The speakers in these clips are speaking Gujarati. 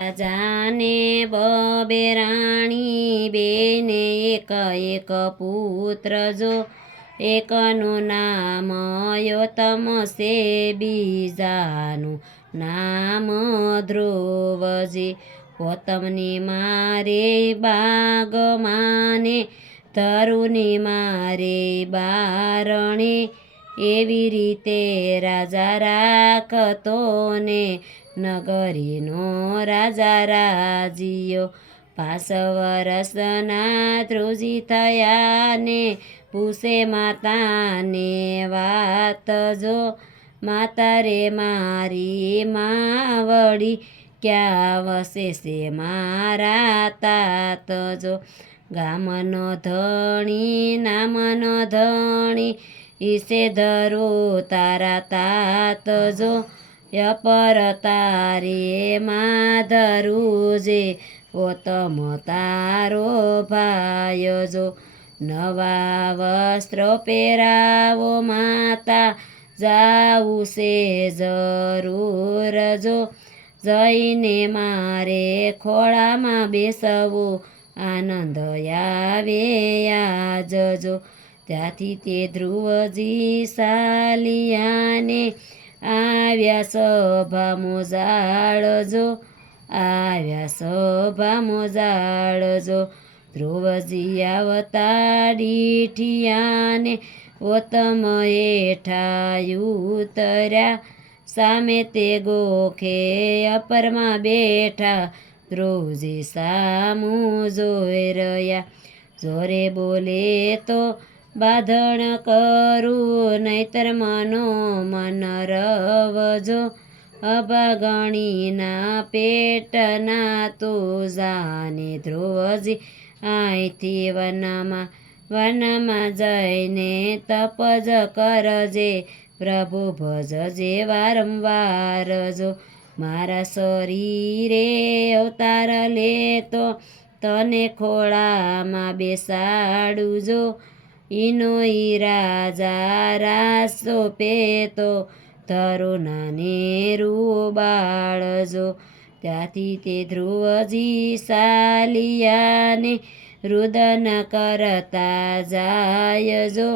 રાજાને બબે રાણી બેને એક એક પુત્ર જો, એકનું નામ યોતમ સે બીજાનું નામ ધ્રુવજી. ગૌતમની મારે બાગમાને, ધરુની મારે બારણે, એવી રીતે રાજા રાખતો ને નગરીનો રાજા રાજીયો. 5 વરસના ધ્રુજી થયા ને પૂછે માતાને વાત જો, માતા રે મારી માવડી ક્યાં વસે છે મારા તાત જો. ગામનો ધણી નામનો ધણી ઈસે ધરો તારા તાત જો, અપર તારે માધરુજે ગૌતમ તારો ભાઈ જો. નવા વસ્ત્રો પહેરાવો માતા જાવું છે જરૂર જો, જઈને મારે ખોળામાં બેસવું આનંદ આવે આજ જો. ત્યાંથી તે ધ્રુવજી સાલિયાને આવ્યા સભા મોજાળજો, આવ્યા સભા મોજાળજો. ધ્રુવજી આવતા ડીઠિયાને ગૌતમ હેઠા ઉતર્યા, સામે તે ગોખે અપરમાં બેઠા ધ્રુવજી સામું જોઈ રહ્યા. જોરે બોલે તો બાંધણ કરું, નહીતર મનો મન રવજો. અભાગણીના પેટના તો જાને ધ્રુવજી અહીંથી વનમાં જઈને તપજ કરજે, પ્રભુ ભજજે વારંવાર જો. મારા શરીરે અવતાર લેતો તને ખોળામાં બેસાડું જો, ઈનો ઈ રાજા રાસો પેતો ધરુનાને રૂબાળજો. ત્યાંથી તે ધ્રુવજી સાલિયાને રુદન કરતા જાય જો,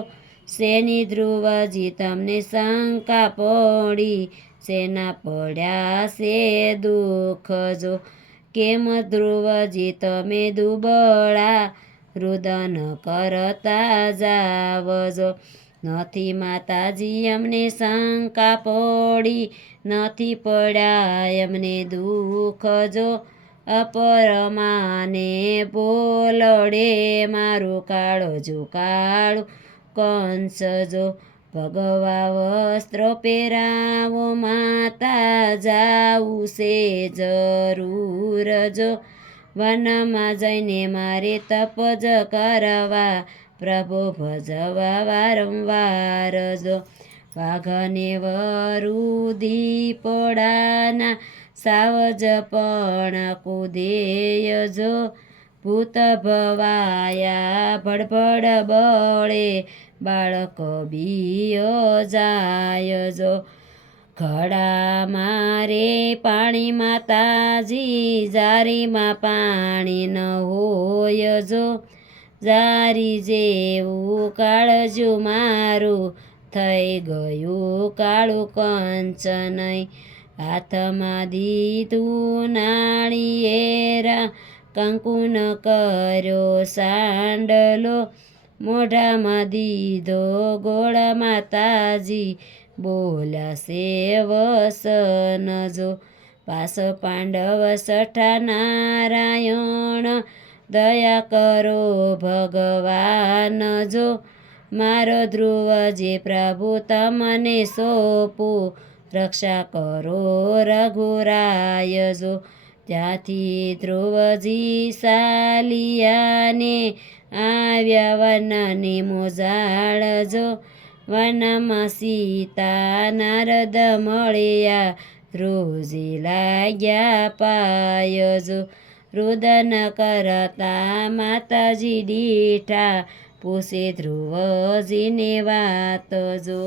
શેની ધ્રુવજી તમને શંકા પડી, શેના પડ્યા છે દુઃખ જો. કેમ ધ્રુવજી તમે દુબળા રુદન કરતા જાવજો. નથી માતાજી અમને શંકા પડી, નથી પડ્યા અમને દુઃખ જો. અપરમાને બોલડે મારું કાળજું કાળું કંસ જો. ભગવા વસ્ત્રો પહેરાવો માતા જાવું છે જરૂર જો, વનમાં જઈને મારે તપજ કરવા, પ્રભુ ભજવા વારંવાર જો. વાઘને વરુદી પોડાના સાવજ પણ કુદેય જો, ભૂત ભવાયા ભડભડ બળે બાળક બીયો જાય જો. ઘડા મારે પાણી માતાજી જારીમાં પાણી ન હોય જો, જારી જેવું કાળજું મારું થઈ ગયું કાળું કંચન. હાથમાં દીધું નાળિયેરા કંકુન કર્યો સાંડલો, મોઢામાં દીધો ગોળ માતાજી બોલ્યા છે વસન જો. 5 પાંડવ સઠા નારાયણ દયા કરો ભગવાન જો, મારો ધ્રુવજી પ્રભુ તમને સોંપું, રક્ષા કરો રઘુરાય જો. ત્યાંથી ધ્રુવજી સાલિયાને આવ્યા વનની મોજાળ જો, વનમાં સીતા નારદ મળ્યા ધ્રુવજી લાગ્યા પાય જો. રુદન કરતા માતાજી દીઠા પૂછે ધ્રુવજીને વાત જો.